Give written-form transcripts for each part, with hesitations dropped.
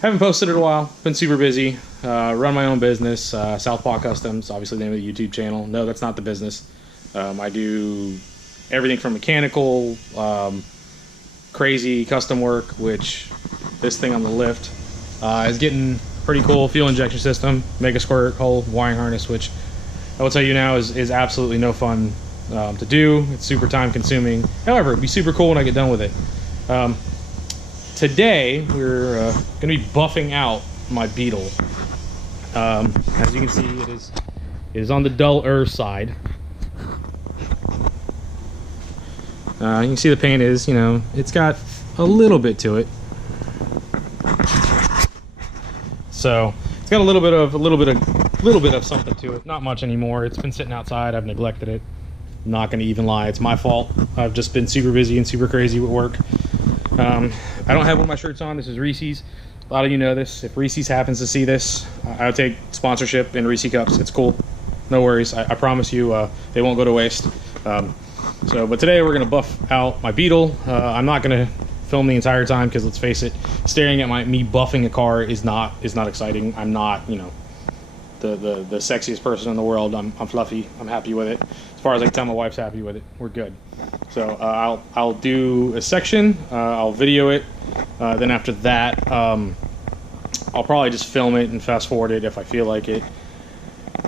Haven't posted in a while. Been super busy. Run my own business, Southpaw Customs, obviously the name of the YouTube channel. No, that's not the business. I do everything from mechanical, crazy custom work, which this thing on the lift is getting pretty cool. Fuel injection system, mega squirt hole, wiring harness, which I will tell you now is absolutely no fun to do. It's super time consuming. However, it'd be super cool when I get done with it. Today we're going to be buffing out my Beetle. As you can see, it is on the duller side. You can see the paint is, you know, it's got a little bit to it. So it's got a little bit of something to it. Not much anymore. It's been sitting outside. I've neglected it. I'm not going to even lie. It's my fault. I've just been super busy and super crazy with work. I don't have one of my shirts on. This is Reese's. A lot of you know this. If Reese's happens to see this, I'll take sponsorship in Reese cups. It's cool. No worries. I promise you they won't go to waste. But today we're going to buff out my Beetle. I'm not going to film the entire time because, let's face it, staring at me buffing a car is not exciting. I'm not, you know, the sexiest person in the world. I'm fluffy. I'm happy with it. As far as I can tell, my wife's happy with it. We're good. So I'll do a section. I'll video it. Then after that, I'll probably just film it and fast forward it if I feel like it.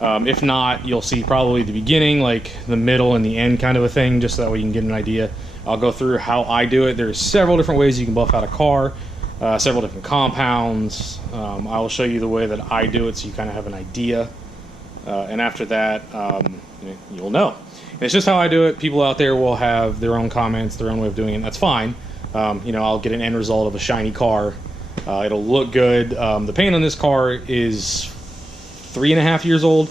If not, you'll see probably the beginning, like the middle and the end kind of a thing, just so that way you can get an idea. I'll go through how I do it. There's several different ways you can buff out a car, several different compounds. I will show you the way that I do it so you kind of have an idea. And after that, you'll know. And it's just how I do it. People out there will have their own comments, their own way of doing it. That's fine. You know, I'll get an end result of a shiny car. It'll look good. The paint on this car is 3.5 years old.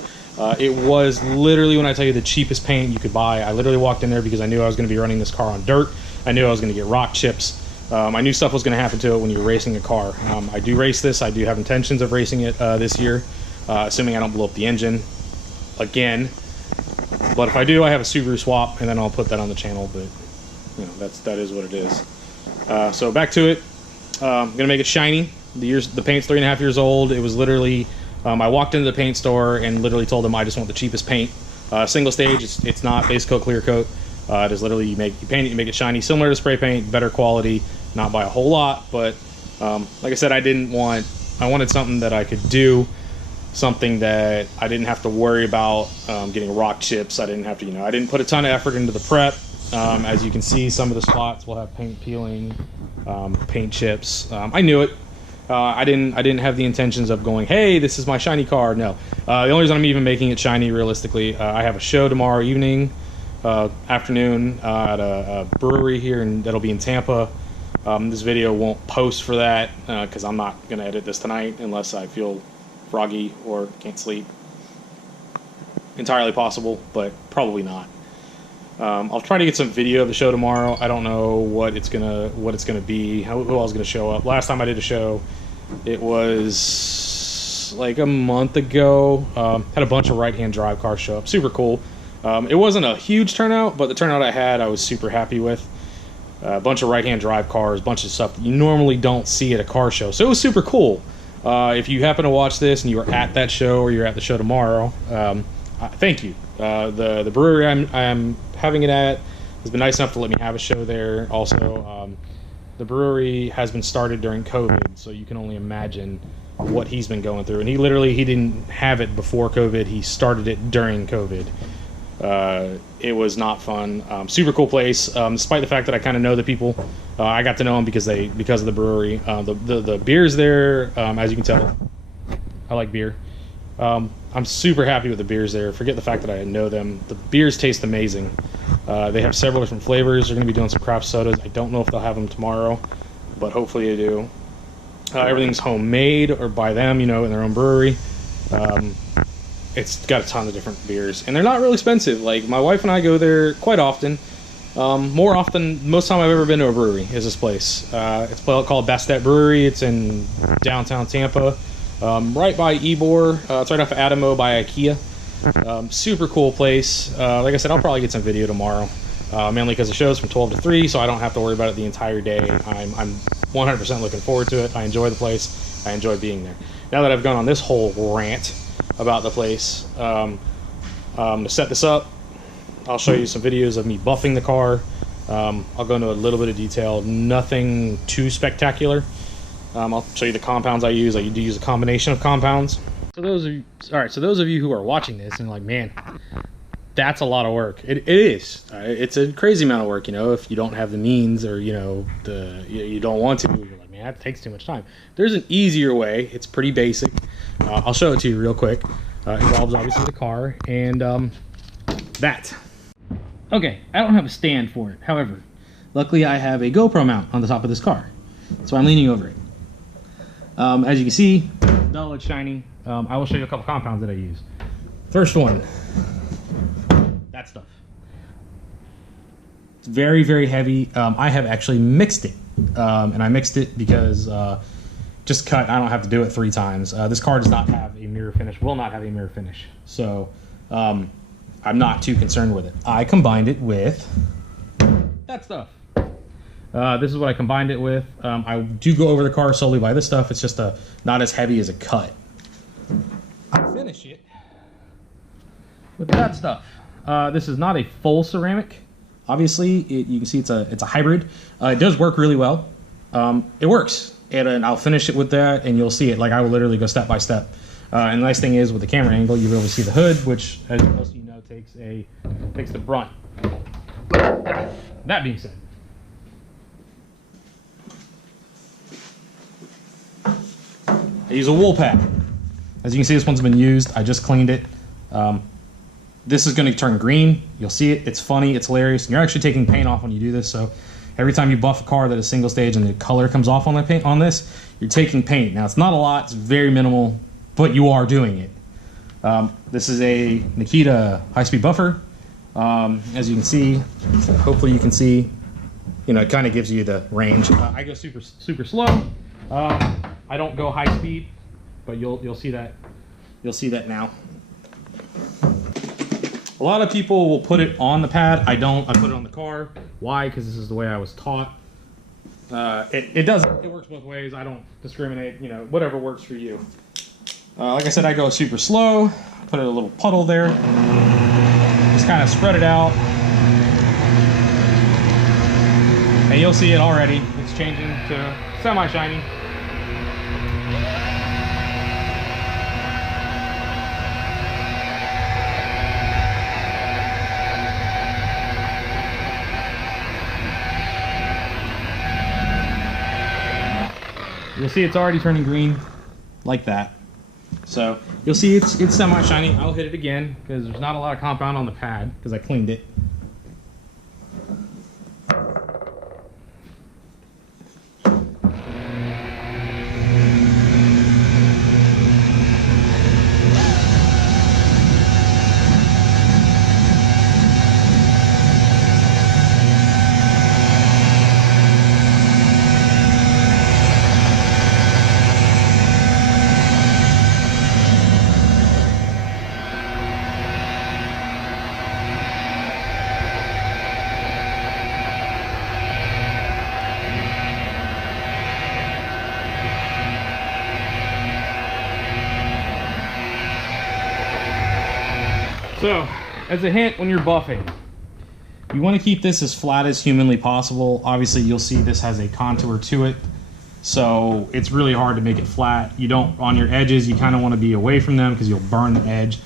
It was literally, when I tell you, the cheapest paint you could buy. I literally walked in there because I knew I was going to be running this car on dirt. I knew I was going to get rock chips. I knew stuff was going to happen to it when you're racing a car. I do race this. I do have intentions of racing it this year, assuming I don't blow up the engine again. But if I do, I have a Subaru swap, and then I'll put that on the channel. But you know, that is what it is. So back to it. I'm gonna make it shiny. The paint's 3.5 years old. It was literally, I walked into the paint store and literally told them I just want the cheapest paint. Single stage. It's not base coat, clear coat. It is literally you paint it, you make it shiny, similar to spray paint, better quality, not by a whole lot. But like I said, I wanted something that I could do. Something that I didn't have to worry about getting rock chips. I didn't have to, I didn't put a ton of effort into the prep. As you can see, some of the spots will have paint peeling, paint chips. I knew it. I didn't have the intentions of going, hey, this is my shiny car. No. The only reason I'm even making it shiny, realistically, I have a show tomorrow evening, afternoon, at a brewery here, and that'll be in Tampa. This video won't post for that because I'm not going to edit this tonight unless I feel froggy or can't sleep. Entirely possible, but probably not. I'll try to get some video of the show tomorrow. I don't know what it's gonna be, who else is gonna show up. Last time I did a show, it was like a month ago. Had a bunch of right-hand drive cars show up. Super cool. It wasn't a huge turnout, but the turnout I had, I was super happy with. A bunch of right-hand drive cars, a bunch of stuff that you normally don't see at a car show. So it was super cool. If you happen to watch this and you were at that show or you're at the show tomorrow, thank you. The brewery I'm having it at has been nice enough to let me have a show there. Also, the brewery has been started during COVID, so you can only imagine what he's been going through. And he didn't have it before COVID. He started it during COVID. It was not fun. Super cool place. Despite the fact that I kind of know the people, I got to know them because of the brewery. The beers there, as you can tell, I like beer. I'm super happy with the beers there. Forget the fact that I know them. The beers taste amazing. They have several different flavors. They're going to be doing some craft sodas. I don't know if they'll have them tomorrow, but hopefully they do. Everything's homemade or by them, in their own brewery. It's got a ton of different beers, and they're not real expensive. Like, my wife and I go there quite often. More often, most time I've ever been to a brewery is this place. It's called Bastet Brewery. It's in downtown Tampa. Right by Ybor. It's right off of Adamo by IKEA. Super cool place. Like I said, I'll probably get some video tomorrow. mainly because the show's from 12 to 3, so I don't have to worry about it the entire day. I'm 100% looking forward to it. I enjoy the place. I enjoy being there. Now that I've gone on this whole rant about the place, to set this up, I'll show you some videos of me buffing the car. I'll go into a little bit of detail, nothing too spectacular. I'll show you the compounds I use. I do use a combination of compounds. So those of you who are watching this and like, man, that's a lot of work. It is. It's a crazy amount of work, you know, if you don't have the means or, you know, you don't want to. You're like, man, that takes too much time. There's an easier way. It's pretty basic. I'll show it to you real quick. It involves obviously the car and that. Okay, I don't have a stand for it. However, luckily I have a GoPro mount on the top of this car, so I'm leaning over it. As you can see, dull, it's shiny. I will show you a couple compounds that I use. First one, that stuff. It's very, very heavy. I have actually mixed it, and I mixed it because just cut. I don't have to do it 3 times. This car does not have a mirror finish. Will not have a mirror finish. So I'm not too concerned with it. I combined it with that stuff. This is what I combined it with. I do go over the car solely by this stuff. It's just not as heavy as a cut. I finish it with that stuff. This is not a full ceramic. Obviously, you can see it's a hybrid. It does work really well. It works, and I'll finish it with that, and you'll see it. Like I will literally go step by step. And the nice thing is with the camera angle, you really see the hood, which, as most of you know, takes the brunt. That being said, I use a wool pad. As you can see, this one's been used. I just cleaned it. This is going to turn green. You'll see it. It's funny. It's hilarious. And you're actually taking paint off when you do this. So every time you buff a car that is single stage and the color comes off on the paint on this, you're taking paint. Now, it's not a lot. It's very minimal, but you are doing it. This is a Nikita high-speed buffer. As you can see, hopefully you can see, you know, it kind of gives you the range. I go super, super slow. I don't go high speed, but you'll see that. You'll see that now. A lot of people will put it on the pad. I don't. I put it on the car. Why? Because this is the way I was taught. It does. It works both ways. I don't discriminate. You know, whatever works for you. Like I said, I go super slow. Put a little puddle there. Just kind of spread it out. And you'll see it already. It's changing to semi-shiny. You'll see it's already turning green like that. So you'll see it's semi-shiny. I'll hit it again because there's not a lot of compound on the pad because I cleaned it. So, as a hint, when you're buffing, you want to keep this as flat as humanly possible. Obviously, you'll see this has a contour to it, so it's really hard to make it flat. You don't, on your edges, you kind of want to be away from them because you'll burn the edge.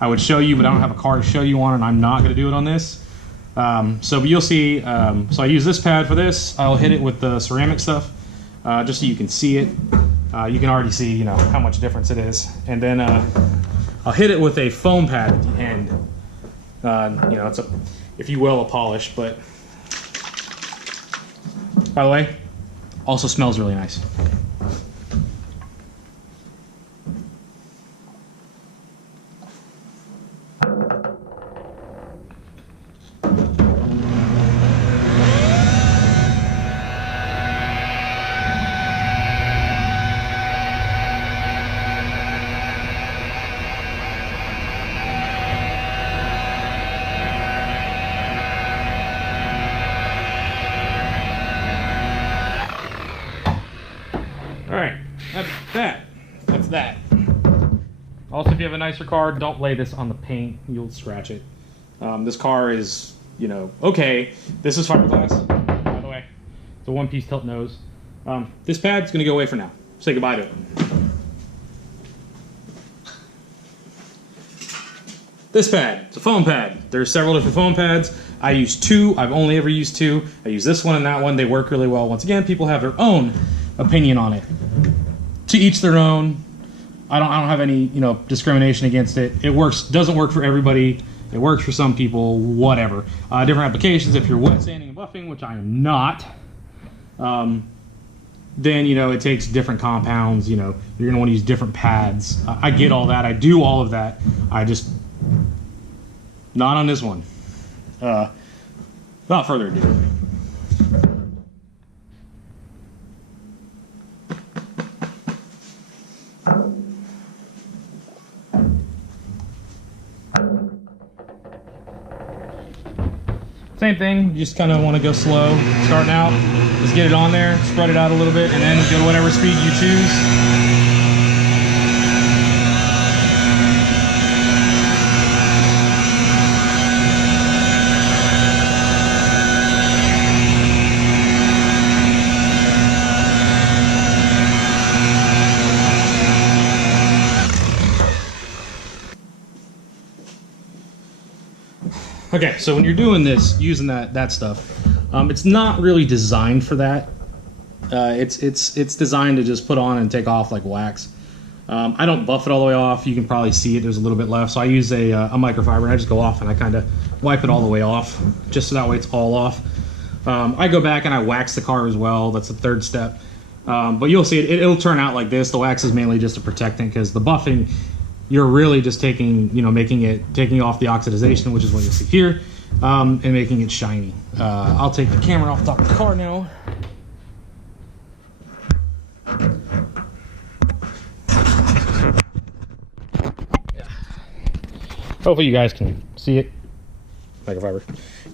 I would show you, but I don't have a car to show you on, and I'm not going to do it on this. But you'll see, so I use this pad for this. I'll hit it with the ceramic stuff, just so you can see it. You can already see, you know, how much difference it is. And then I'll hit it with a foam pad at the end. You know, it's a, if you will, a polish, but by the way, also smells really nice. right, that's that. Also, if you have a nicer car, don't lay this on the paint. You'll scratch it. This car is, you know, okay. This is fiberglass, by the way. It's a one-piece tilt nose. This pad's going to go away for now. Say goodbye to it. This pad, it's a foam pad. There's several different foam pads. I use two. I've only ever used two. I use this one and that one. They work really well. Once again, people have their own opinion on it. To each their own. I don't have any, you know, discrimination against it. It works, doesn't work for everybody. It works for some people, whatever. Different applications, if you're wet sanding and buffing, which I am not, then, you know, it takes different compounds, you know, you're gonna wanna use different pads. I get all that, I do all of that. I just, not on this one. Without further ado. Same thing, you just kind of want to go slow, starting out, just get it on there, spread it out a little bit, and then go to whatever speed you choose. Okay, so when you're doing this, using that stuff, it's not really designed for that. It's designed to just put on and take off like wax. I don't buff it all the way off. You can probably see it. There's a little bit left. So I use a microfiber. I just go off and I kind of wipe it all the way off, just so that way it's all off. I go back and I wax the car as well. That's the third step. But you'll see it'll turn out like this. The wax is mainly just a protectant because the buffing, you're really just taking, you know, taking off the oxidization, which is what you'll see here, and making it shiny. I'll take the camera off the top of the car now. Yeah. Hopefully you guys can see it. Microfiber.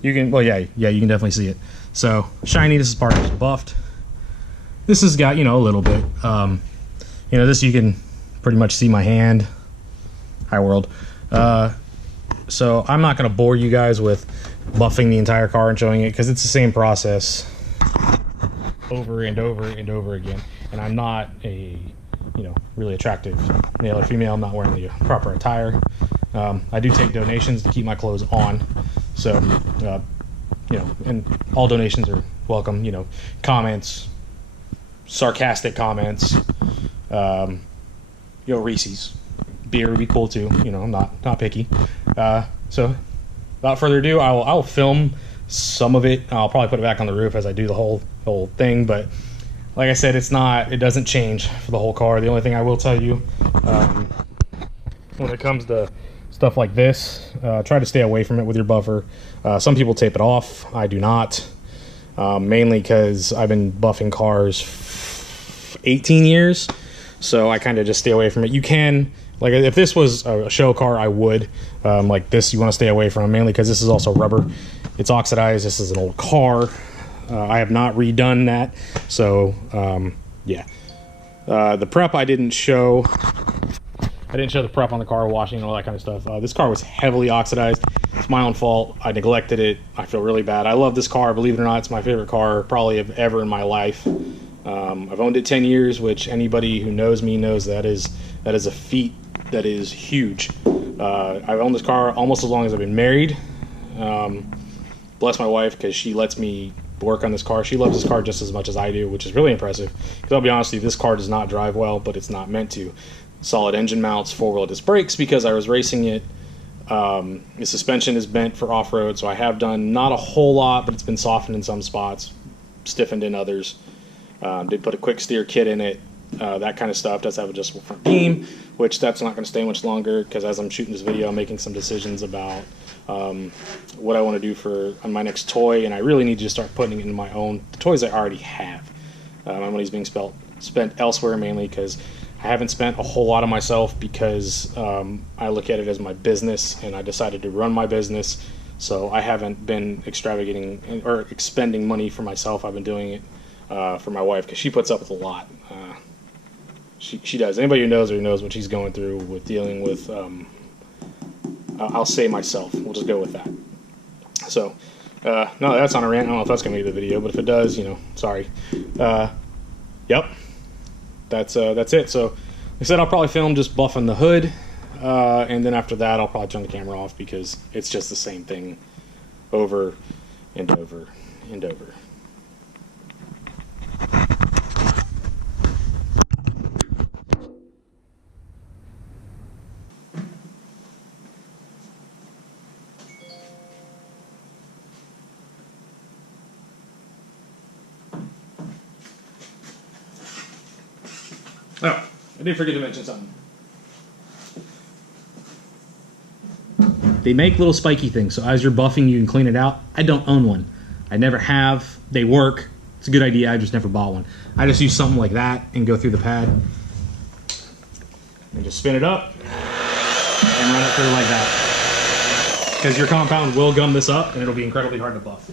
You can, well, yeah, you can definitely see it. So shiny. This is part of it buffed. This has got, you know, a little bit. You know, this you can pretty much see my hand. Hi world. So I'm not going to bore you guys with buffing the entire car and showing it because it's the same process over and over and over again. And I'm not a, you know, really attractive male or female. I'm not wearing the proper attire. I do take donations to keep my clothes on. So, you know, and all donations are welcome. You know, comments, sarcastic comments, you know, Reese's. Beer would be cool too, you know, I'm not picky. So without further ado, I will film some of it. I'll probably put it back on the roof as I do the whole thing, but like I said, it doesn't change for the whole car. The only thing I will tell you, when it comes to stuff like this, try to stay away from it with your buffer. Some people tape it off. I do not, mainly because I've been buffing cars 18 years, so I kind of just stay away from it. You can, like, if this was a show car, I would. Like this, you want to stay away from, mainly because this is also rubber. It's oxidized. This is an old car. I have not redone that. So, yeah. The prep I didn't show. I didn't show the prep on the car, washing and all that kind of stuff. This car was heavily oxidized. It's my own fault. I neglected it. I feel really bad. I love this car. Believe it or not, it's my favorite car probably ever in my life. I've owned it 10 years, which anybody who knows me knows that is a feat that is huge. I've owned this car almost as long as I've been married. Bless my wife, because she lets me work on this car. She loves this car just as much as I do, which is really impressive. Because I'll be honest with you, this car does not drive well, but it's not meant to. Solid engine mounts, four-wheel disc brakes because I was racing it. The suspension is bent for off-road, so I have done not a whole lot, but it's been softened in some spots, stiffened in others. Did put a quick steer kit in it, that kind of stuff. Does have adjustable front beam, which that's not going to stay much longer because as I'm shooting this video, I'm making some decisions about what I want to do on my next toy, and I really need to just start putting it in my own toys I already have. My money's being spent elsewhere, mainly because I haven't spent a whole lot on myself because I look at it as my business, and I decided to run my business, so I haven't been extravagating or expending money for myself. I've been doing it for my wife because she puts up with a lot. She does. Anybody who knows her knows what she's going through with dealing with, I'll say myself. We'll just go with that. So, no, that's on a rant. I don't know if that's going to be the video, but if it does, you know, sorry. Yep. That's it. So, like I said, I'll probably film just buffing the hood, and then after that, I'll probably turn the camera off because it's just the same thing over and over and over. Oh, I did forget to mention something. They make little spiky things, so as you're buffing, you can clean it out. I don't own one. I never have. They work. It's a good idea. I just never bought one. I just use something like that and go through the pad. And just spin it up and run it through like that. Because your compound will gum this up and it'll be incredibly hard to buff.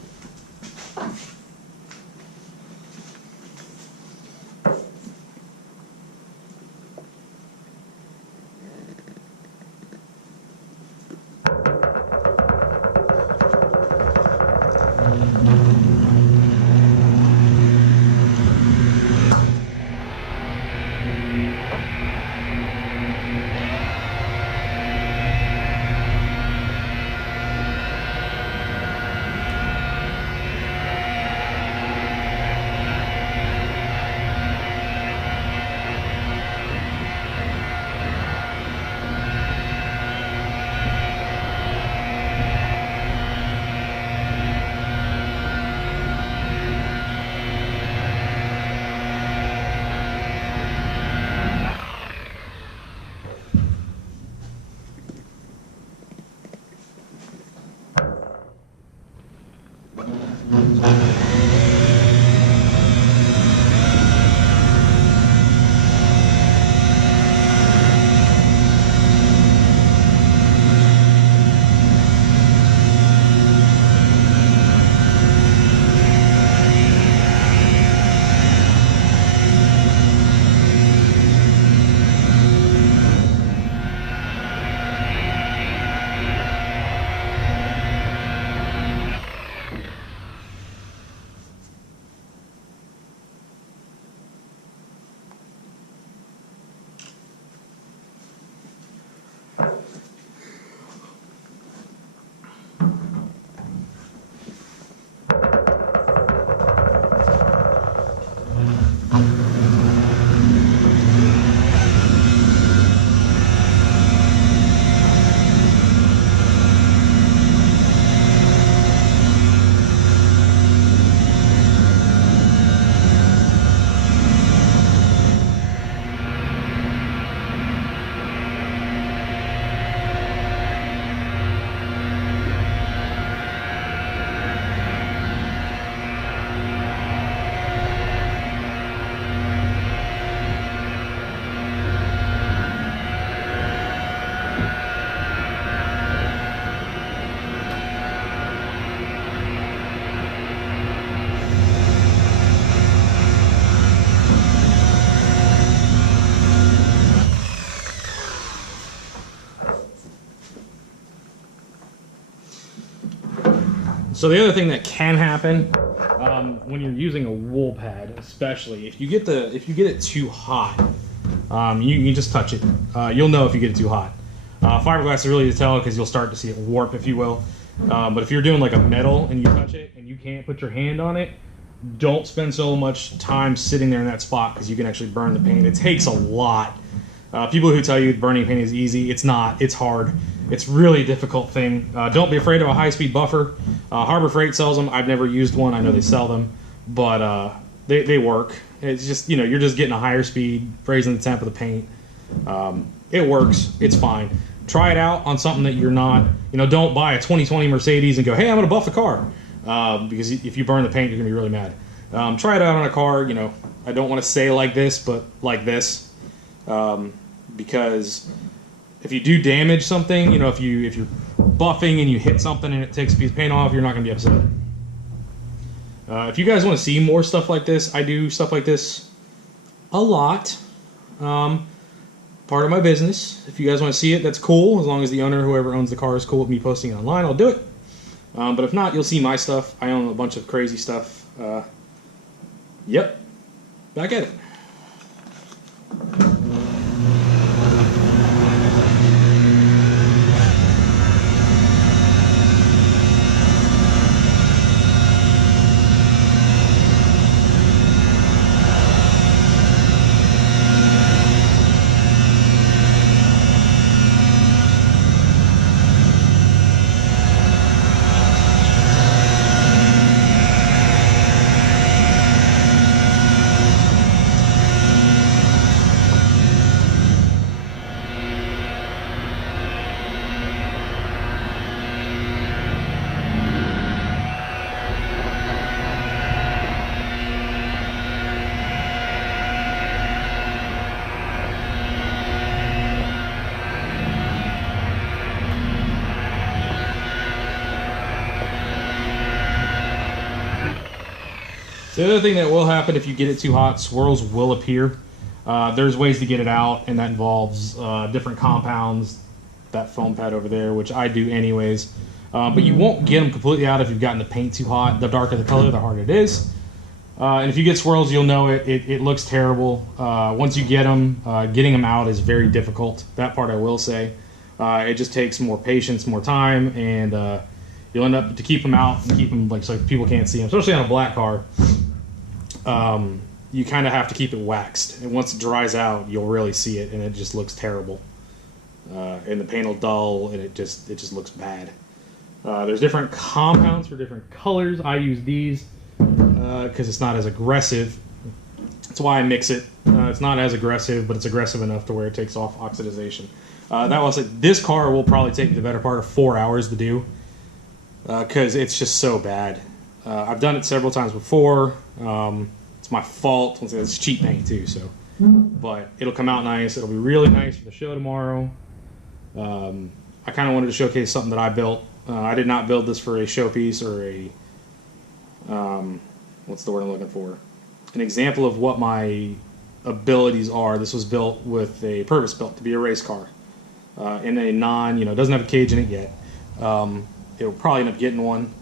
So the other thing that can happen when you're using a wool pad, especially if you get it too hot, you just touch it. You'll know if you get it too hot. Fiberglass is really to tell because you'll start to see it warp, if you will. But if you're doing like a metal and you touch it and you can't put your hand on it, don't spend so much time sitting there in that spot because you can actually burn the paint. It takes a lot. People who tell you burning paint is easy, it's not. It's hard. It's really a difficult thing. Don't be afraid of a high-speed buffer. Harbor Freight sells them. I've never used one. I know they sell them, but they work. It's just, you know, you're just getting a higher speed, raising the temp of the paint. It works. It's fine. Try it out on something that you're not, you know, don't buy a 2020 Mercedes and go, hey, I'm going to buff the car. Because if you burn the paint, you're going to be really mad. Try it out on a car, you know, I don't want to say like this, but like this. Because if you do damage something, you know, if you're buffing and you hit something and it takes a piece of paint off, you're not going to be upset. If you guys want to see more stuff like this, I do stuff like this a lot. Part of my business. If you guys want to see it, that's cool. As long as the owner, whoever owns the car, is cool with me posting it online, I'll do it. But if not, you'll see my stuff. I own a bunch of crazy stuff. Yep. Back at it. The other thing that will happen if you get it too hot, swirls will appear. There's ways to get it out, and that involves different compounds, that foam pad over there, which I do anyways. But you won't get them completely out if you've gotten the paint too hot. The darker the color, the harder it is. And if you get swirls, you'll know it. It looks terrible. Once you get them, getting them out is very difficult. That part I will say. It just takes more patience, more time, and you'll end up to keep them out and keep them like so people can't see them, especially on a black car. You kind of have to keep it waxed, and once it dries out, you'll really see it, and it just looks terrible. And the paint will dull, and it just looks bad. There's different compounds for different colors. I use these because it's not as aggressive. That's why I mix it. It's not as aggressive, but it's aggressive enough to where it takes off oxidization. That was like this car will probably take me the better part of 4 hours to do because it's just so bad. I've done it several times before. It's my fault. It's cheap paint too, so. But it'll come out nice. It'll be really nice for the show tomorrow. I kind of wanted to showcase something that I built. I did not build this for a showpiece or a, what's the word I'm looking for? An example of what my abilities are. This was built with a purpose built to be a race car. In a non, doesn't have a cage in it yet. It'll probably end up getting one,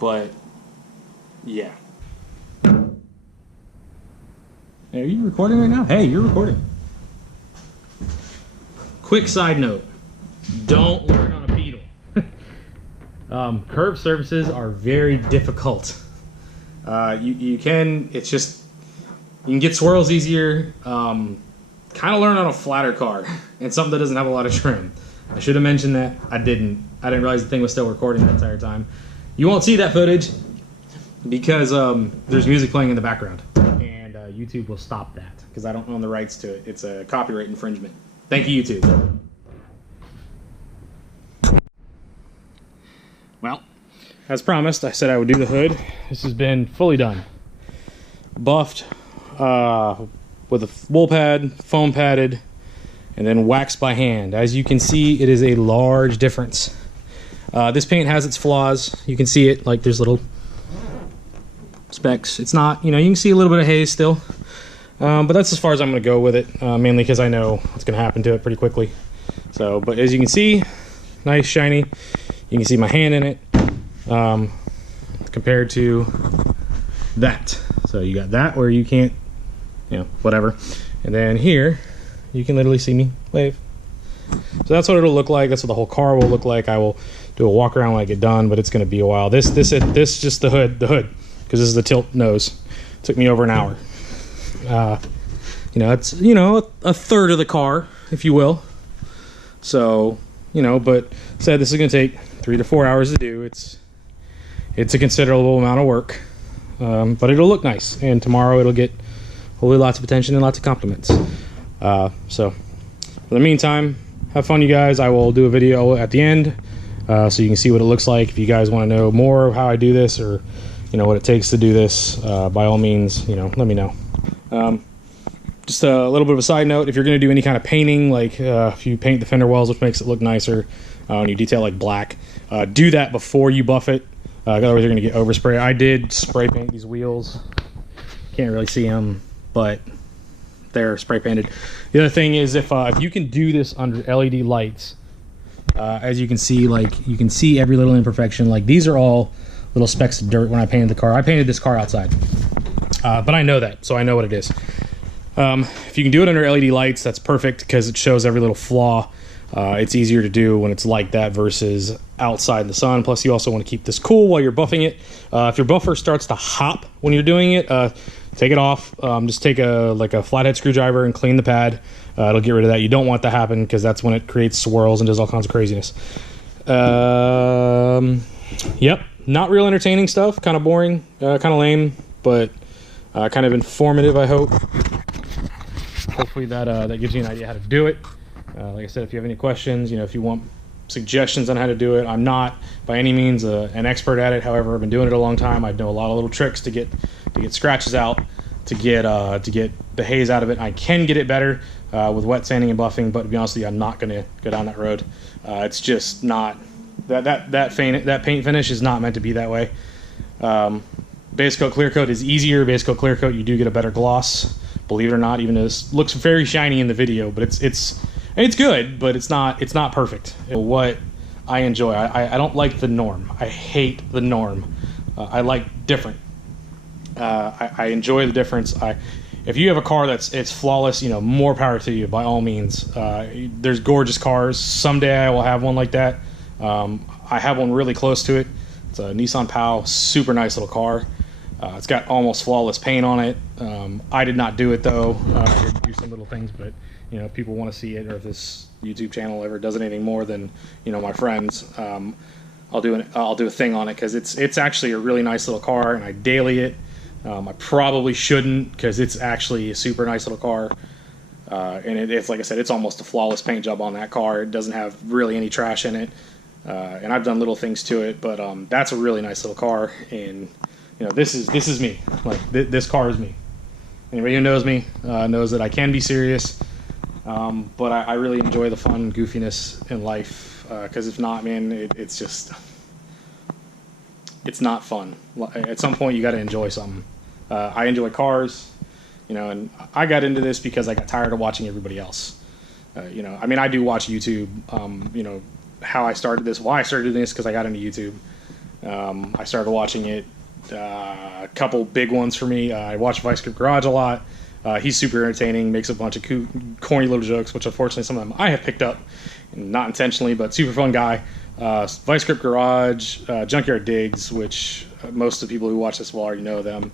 but yeah. Hey, are you recording right now? Hey, you're recording. Quick side note, don't learn on a Beetle. Curved surfaces are very difficult. You can get swirls easier. Kind of learn on a flatter car and something that doesn't have a lot of trim. I should have mentioned that. I didn't realize the thing was still recording the entire time. You won't see that footage because there's music playing in the background, and YouTube will stop that because I don't own the rights to it. It's a copyright infringement. Thank you, YouTube. Well, as promised, I said I would do the hood. This has been fully done. Buffed with a wool pad, foam padded, and then waxed by hand. As you can see, it is a large difference. This paint has its flaws. You can see it, like there's little specks. It's not, you can see a little bit of haze still. But that's as far as I'm going to go with it, mainly because I know what's going to happen to it pretty quickly. So, but as you can see, nice, shiny. You can see my hand in it compared to that. So you got that where you can't, whatever. And then here, you can literally see me wave. So that's what it'll look like. That's what the whole car will look like. I will do a walk around when I get done, but it's going to be a while. This just the hood, because this is the tilt nose. It took me over an hour. It's a third of the car, if you will. So, but said this is going to take 3 to 4 hours to do. It's a considerable amount of work, but it'll look nice. And tomorrow it'll get hopefully lots of attention and lots of compliments. So, in the meantime, have fun, you guys. I will do a video at the end, so you can see what it looks like. If you guys want to know more of how I do this, or what it takes to do this, by all means, let me know. Just a little bit of a side note, if you're going to do any kind of painting, like if you paint the fender wells, which makes it look nicer, and you detail like black, do that before you buff it, otherwise you're going to get overspray. I did spray paint these wheels. Can't really see them, but there spray painted. The other thing is if you can do this under LED lights, as you can see, like you can see every little imperfection. Like these are all little specks of dirt when I painted the car. I painted this car outside, but I know that, so I know what it is. If you can do it under LED lights, that's perfect because it shows every little flaw. It's easier to do when it's like that versus outside in the sun. Plus, you also want to keep this cool while you're buffing it. If your buffer starts to hop when you're doing it, take it off. Just take a flathead screwdriver and clean the pad. It'll get rid of that. You don't want that to happen because that's when it creates swirls and does all kinds of craziness. Yep, not real entertaining stuff. Kind of boring, kind of lame, but kind of informative, I hope. Hopefully that gives you an idea how to do it. Like I said, if you have any questions, if you want suggestions on how to do it, I'm not by any means an expert at it. However, I've been doing it a long time. I know a lot of little tricks to get scratches out, to get the haze out of it. I can get it better with wet sanding and buffing, but to be honest with you, I'm not going to go down that road. It's just not that paint finish is not meant to be that way. Base coat, clear coat is easier. Base coat, clear coat, you do get a better gloss. Believe it or not, even though this looks very shiny in the video, but it's good, but it's not perfect. What I enjoy, I don't like the norm. I hate the norm. I like different. I enjoy the difference. If you have a car it's flawless, more power to you by all means. There's gorgeous cars. Someday I will have one like that. I have one really close to it. It's a Nissan Pao, super nice little car. It's got almost flawless paint on it. I did not do it though. I did do some little things, but if people want to see it, or if this YouTube channel ever does anything more than my friends, I'll do a thing on it because it's actually a really nice little car, and I daily it. I probably shouldn't because it's actually a super nice little car, and it's like I said, it's almost a flawless paint job on that car. It doesn't have really any trash in it, and I've done little things to it, but that's a really nice little car, and this is me. Like this car is me. Anybody who knows me knows that I can be serious, but I really enjoy the fun and goofiness in life. Because if not, man, it's not fun. At some point, you got to enjoy something. I enjoy cars, and I got into this because I got tired of watching everybody else. I do watch YouTube. How I started this, why I started doing this, because I got into YouTube. I started watching it. A couple big ones for me. I watch Vice Grip Garage a lot. He's super entertaining, makes a bunch of corny little jokes, which unfortunately some of them I have picked up, not intentionally, but super fun guy. Vice Grip Garage, Junkyard Digs, which most of the people who watch this will already know them.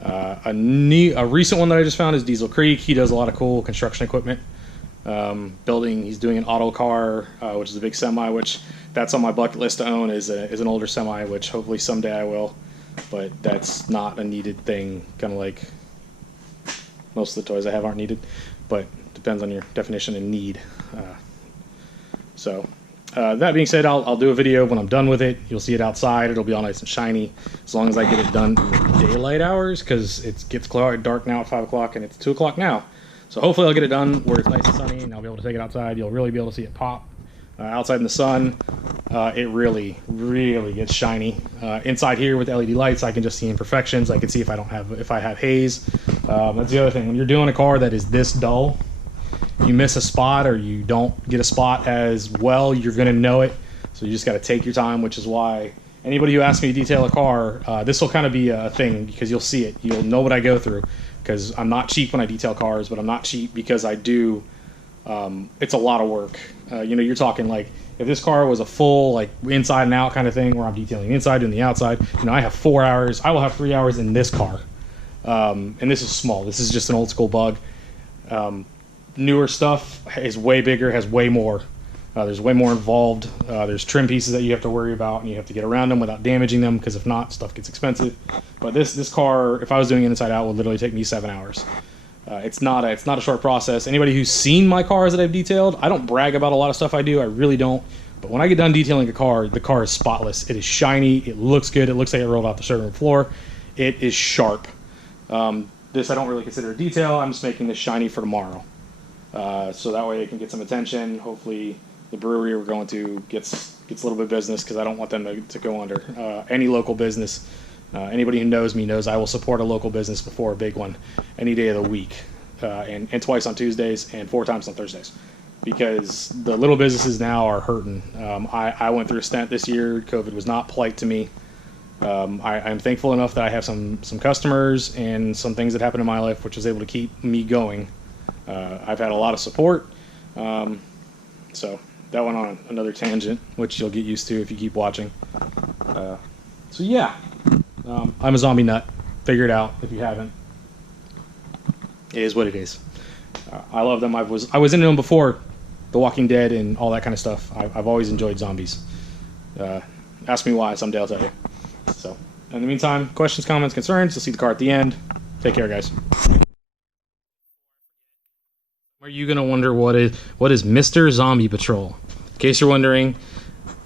A recent one that I just found is Diesel Creek. He does a lot of cool construction equipment. He's doing an auto car, which is a big semi, which that's on my bucket list to own, is an older semi, which hopefully someday I will. But that's not a needed thing, kind of like most of the toys I have aren't needed, but depends on your definition of need. That being said, I'll do a video when I'm done with it. You'll see it outside. It'll be all nice and shiny, as long as I get it done in the daylight hours, because it gets dark now at 5 o'clock, and it's 2 o'clock now. So hopefully I'll get it done where it's nice and sunny, and I'll be able to take it outside. You'll really be able to see it pop. Outside in the sun, it really, really gets shiny. Inside here with LED lights, I can just see imperfections. I can see if I have haze. That's the other thing. When you're doing a car that is this dull, you miss a spot or you don't get a spot as well, you're going to know it. So you just got to take your time, which is why anybody who asks me to detail a car, this will kind of be a thing because you'll see it. You'll know what I go through, because I'm not cheap when I detail cars, but I'm not cheap because I do. It's a lot of work. You're talking like if this car was a full like inside and out kind of thing where I'm detailing the inside and the outside, I have 4 hours. I will have 3 hours in this car. And this is small. This is just an old school bug. Newer stuff is way bigger, has way more. There's way more involved. There's trim pieces that you have to worry about, and you have to get around them without damaging them, because if not, stuff gets expensive. But this car, if I was doing it inside out, would literally take me 7 hours. It's not a short process. Anybody who's seen my cars that I've detailed, I don't brag about a lot of stuff I do. I really don't. But when I get done detailing a car, the car is spotless. It is shiny. It looks good. It looks like it rolled off the showroom floor. It is sharp. This I don't really consider a detail. I'm just making this shiny for tomorrow. So that way it can get some attention. Hopefully the brewery we're going to gets a little bit of business, because I don't want them to go under. Any local business, anybody who knows me knows I will support a local business before a big one any day of the week. and twice on Tuesdays and 4 times on Thursdays, because the little businesses now are hurting. I went through a stint this year. COVID was not polite to me. I'm thankful enough that I have some customers and some things that happened in my life which was able to keep me going. I've had a lot of support. So that went on another tangent, which you'll get used to if you keep watching. So yeah, I'm a zombie nut. Figure it out if you haven't. It is what it is. I love them. I was into them before The Walking Dead and all that kind of stuff. I've always enjoyed zombies. Ask me why, someday I'll tell you. So, in the meantime, questions, comments, concerns, you'll see the car at the end. Take care, guys. Are you going to wonder what is Mr. Zombie Patrol? In case you're wondering,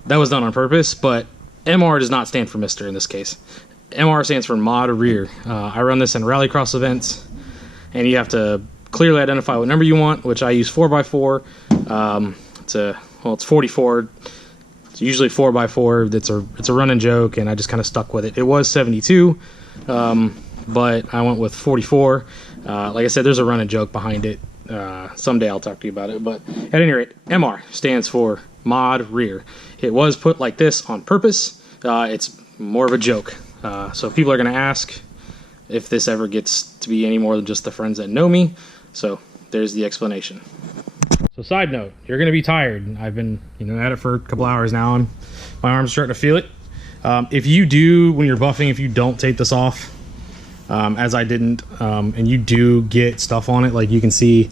that was done on purpose, but MR does not stand for Mr. in this case. MR stands for Mod Rear. I run this in rallycross events, and you have to clearly identify what number you want, which I use 4x4. It's 44. It's usually 4x4. It's a running joke, and I just kind of stuck with it. It was 72, but I went with 44. Like I said, there's a running joke behind it. Someday I'll talk to you about it. But at any rate, MR stands for Mod Rear. It was put like this on purpose. It's more of a joke. So people are going to ask if this ever gets to be any more than just the friends that know me. So there's the explanation. So side note, you're going to be tired. I've been at it for a couple hours now, and my arm's starting to feel it. If you do, when you're buffing, if you don't take this off, as I didn't, and you do get stuff on it, like you can see,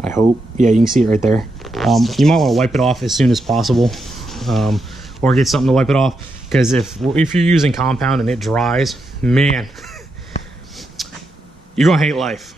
I hope, yeah, you can see it right there. You might want to wipe it off as soon as possible, or get something to wipe it off, because if you're using compound and it dries, man, you're going to hate life.